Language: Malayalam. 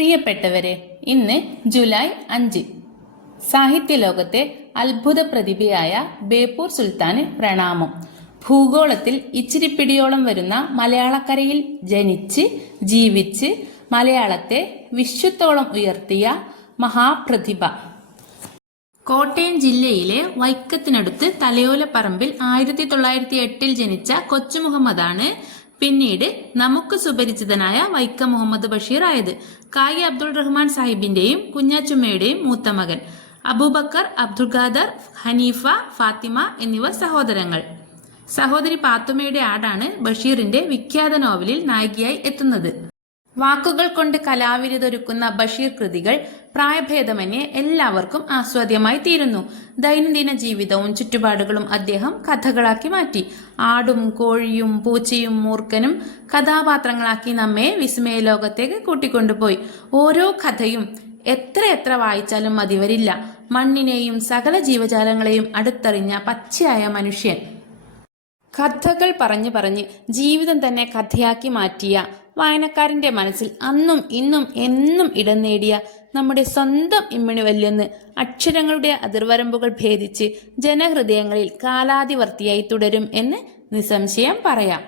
പ്രിയപ്പെട്ടവരെ ഇന്ന് ജൂലൈ അഞ്ച്. സാഹിത്യ ലോകത്തെ അത്ഭുത പ്രതിഭയായ ബേപ്പൂർ സുൽത്താന് പ്രണാമം. ഭൂഗോളത്തിൽ ഇച്ചിരിപ്പിടിയോളം വരുന്ന മലയാളക്കരയിൽ ജനിച്ച് ജീവിച്ച് മലയാളത്തെ വിശ്വത്തോളം ഉയർത്തിയ മഹാപ്രതിഭ. കോട്ടയം ജില്ലയിലെ വൈക്കത്തിനടുത്ത് തലയോലപ്പറമ്പിൽ ആയിരത്തി തൊള്ളായിരത്തി എട്ടിൽ ജനിച്ച കൊച്ചു മുഹമ്മദാണ് പിന്നീട് നമുക്ക് സുപരിചിതനായ വൈക്കം മുഹമ്മദ് ബഷീർ ആയത് കായി അബ്ദുൾ റഹ്മാൻ സാഹിബിന്റെയും കുഞ്ഞാച്ചുമ്മയുടെയും മൂത്ത മകൻ അബൂബക്കർ അബ്ദുൾ ഖാദർ ഹനീഫ ഫാത്തിമ എന്നിവർ സഹോദരങ്ങൾ. സഹോദരി പാത്തുമ്മയുടെ ആടാണ് ബഷീറിന്റെ വിഖ്യാത നോവലിൽ നായികയായി എത്തുന്നത്. വാക്കുകൾ കൊണ്ട് കലാവിരുതൊരുക്കുന്ന ബഷീർ കൃതികൾ പ്രായഭേദമന്യേ എല്ലാവർക്കും ആസ്വാദ്യമായി തീരുന്നു. ദൈനംദിന ജീവിതവും ചുറ്റുപാടുകളും അദ്ദേഹം കഥകളാക്കി മാറ്റി. ആടും കോഴിയും പൂച്ചയും മൂർക്കനും കഥാപാത്രങ്ങളാക്കി നമ്മെ വിസ്മയ ലോകത്തേക്ക് കൂട്ടിക്കൊണ്ടുപോയി. ഓരോ കഥയും എത്ര എത്ര വായിച്ചാലും മതിവരില്ല. മണ്ണിനെയും സകല ജീവജാലങ്ങളെയും അടുത്തറിഞ്ഞ പച്ചയായ മനുഷ്യൻ. കഥകൾ പറഞ്ഞു പറഞ്ഞ് ജീവിതം തന്നെ കഥയാക്കി മാറ്റിയ വായനക്കാരന്റെ മനസ്സിൽ അന്നും ഇന്നും എന്നും ഇടം നേടിയ നമ്മുടെ സ്വന്തം ഇമ്മിണി വല്യെന്ന് അക്ഷരങ്ങളുടെ അതിർവരമ്പുകൾ ഭേദിച്ച് ജനഹൃദയങ്ങളിൽ കാലാതിവർത്തിയായി തുടരും എന്ന് നിസ്സംശയം പറയാം.